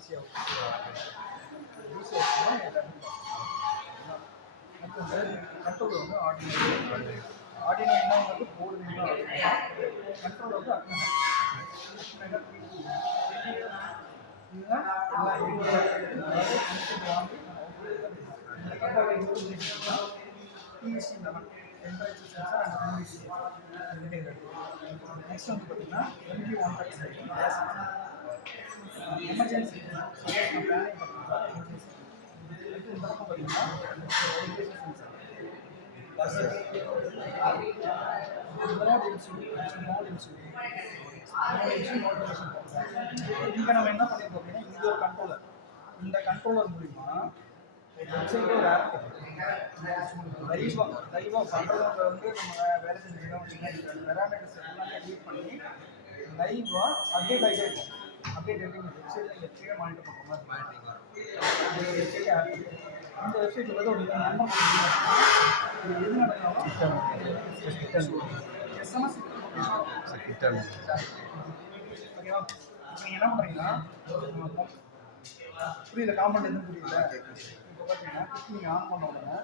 ஈஸியாக ஈஸியாக எல்லாமே கண்ட்ரோல் வந்து ஆர்டினோ என்ன வந்து போர்டு கண்ட்ரோல் வந்து இதுதான் எல்லா BSc eleven temperature sensor and BSc next வந்து பார்த்தீங்கன்னா MG 130 கேஸ் எமர்ஜென்சி பிளானிங் பார்த்தீங்கன்னா எமர்ஜென்சி அடுத்து இந்த பக்கம் பார்த்தீங்கன்னா எஜுகேஷன் சென்சார் இங்கே நம்ம என்ன பண்ணியிருக்கோம் அப்படின்னா இது ஒரு கண்ட்ரோலர். இந்த கண்ட்ரோலர் மூலிமா வெப்சைட்டே ஒரு ஆப் லைவாக பண்ணுறவங்க வந்து நம்ம வேலை செஞ்சுக்கலாம் வச்சுக்கோங்க. பேராமீட்டர்ஸ் எல்லாமே ரீட் பண்ணி லைவாக அப்டேட் ஆகிட்டே இருக்கும். அப்டேட் எப்படி வெப்சைட்டில் எப்படியே மானிட்டர் பண்ணுற மாதிரி வெப்சைட்டே ஆப். இந்த வெப்சைட்டில் வந்து ஒரு நம்பர் இது எது நடந்தாலும் எஸ்எம்எஸ் ஓகேவா. நீங்கள் என்ன பண்ணுறீங்கன்னா புரியல, காம்பவுண்ட் எதுவும் புரியல. இப்போ பார்த்தீங்கன்னா நீங்கள் ஆன் பண்ண உடனே